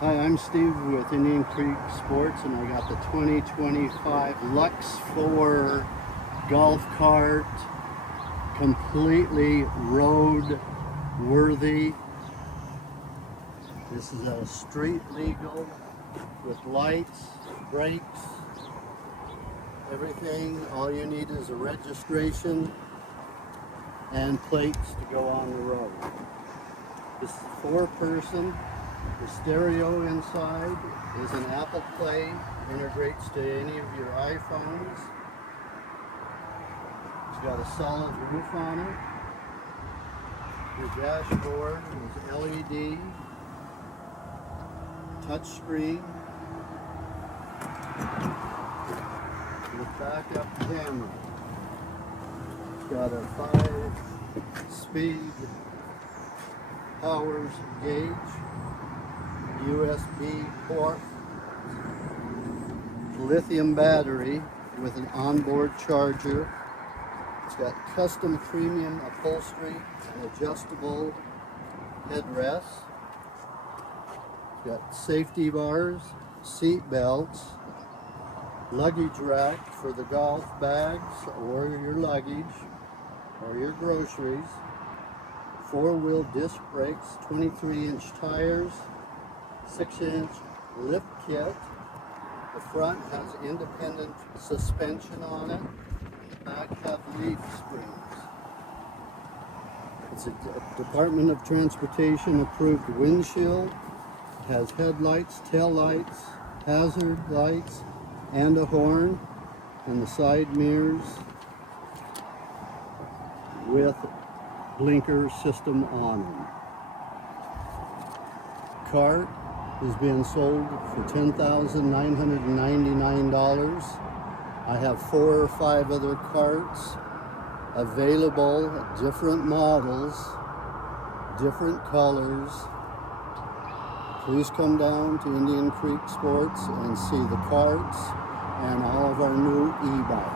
Hi, I'm Steve with Indian Creek Sports, and I got the 2025 Lux 4 golf cart, completely road worthy. This is a street legal with lights, brakes, everything. All you need is a registration and plates to go on the road. This is 4-person. The stereo inside is an Apple Play, integrates to any of your iPhones. It's got a solid roof on it. Your dashboard is LED, touch screen, with backup camera. It's got a 5-speed power gauge, USB port, lithium battery with an onboard charger. It's got custom premium upholstery and adjustable headrests. It's got safety bars, seat belts, luggage rack for the golf bags or your luggage or your groceries, 4-wheel disc brakes, 23-inch tires, 6-inch lift kit. The front has independent suspension on it. The back have leaf springs. It's a Department of Transportation approved windshield. It has headlights, taillights, hazard lights, and a horn, and the side mirrors with blinker system on them. Cart is being sold for $10,999. I have 4 or 5 other carts available, different models, different colors. Please come down to Indian Creek Sports and see the carts and all of our new e-bikes.